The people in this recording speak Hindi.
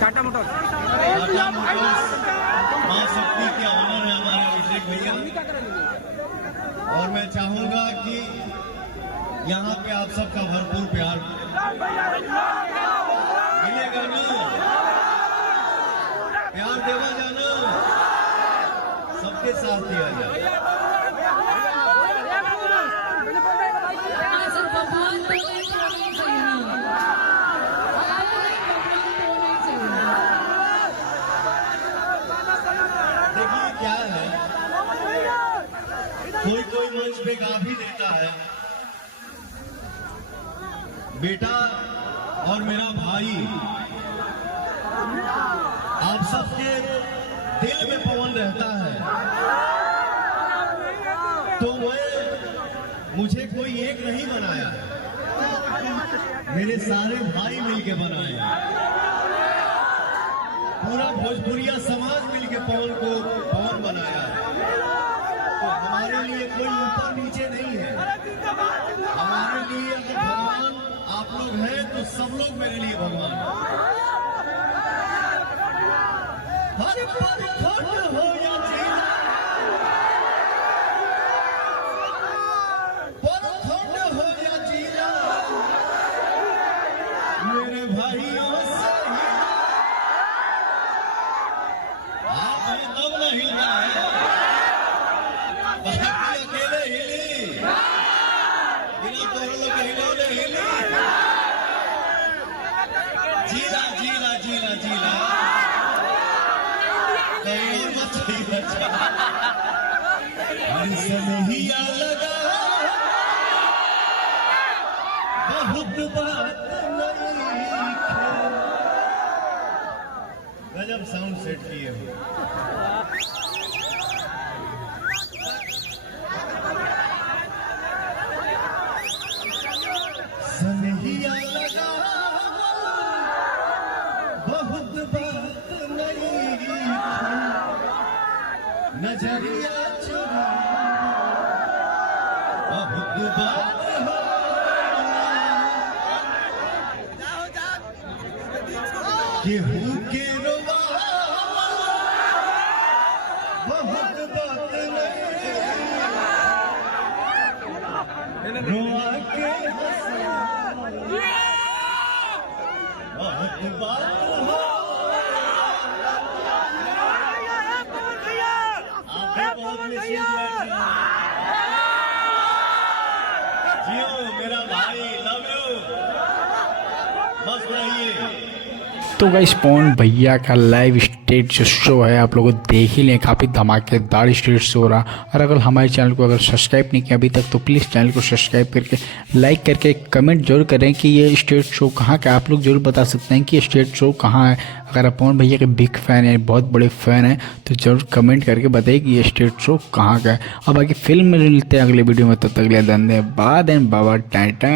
टाटा मोटर्स मां शक्ति के ऑनर है हमारे अभिषेक भैया। और मैं चाहूंगा कि यहाँ पे आप सबका भरपूर प्यार मिलेगा ना, प्यार देवा जाना, सबके साथ दिया जाए। देखिए क्या है, कोई कोई मंच पे गा भी देता है, बेटा और मेरा भाई आप सबके दिल में पवन रहता है, तो मुझे कोई एक नहीं बनाया, मेरे सारे भाई मिलके बनाए, पूरा भोजपुरिया समाज मिलके पवन को पवन बनाया है। तो हमारे लिए कोई ऊपर नीचे नहीं है, हमारे लिए अगर भगवान आप लोग हैं तो सब लोग मेरे लिए भगवान हैं। हर पल खोट हो या जीना, पल खोट हो या जीना, मेरे भाइयों से ही आप तब न हिलना है, बाकी अकेले हिली, बिना तोड़ों के हिलौने हिली। जीला जीला जीला जीला सनहिया लगा बहुत बात नहीं, गजब साउंड सेट किए हो। सनहिया लगा बहुत बात नहीं, नजरिया चुरा बहुत बात हो, गेहूं के रोवा बहुत बात नहीं, रोआ के हंसा बहुत बात हो। जियो मेरा भाई, लव यू, मस्त रहिए। तो गाइस पवन भैया का लाइव स्टेज जो शो है आप लोगों को देख ही लें, काफ़ी धमाकेदार स्टेज शो हो रहा। और अगर हमारे चैनल को अगर सब्सक्राइब नहीं किया अभी तक तो प्लीज़ चैनल को सब्सक्राइब करके लाइक करके कमेंट जरूर करें कि ये स्टेज शो कहाँ का, आप लोग जरूर बता सकते हैं कि स्टेज शो कहाँ है। अगर आप पवन भैया के बिग फ़ैन हैं, बहुत बड़े फ़ैन हैं, तो जरूर कमेंट करके बताइए कि ये स्टेज शो कहाँ का है। और बाकी फिल्म में मिलते हैं अगले वीडियो में, तब तक के लिए धन्यवाद एंड बाबा टाटा।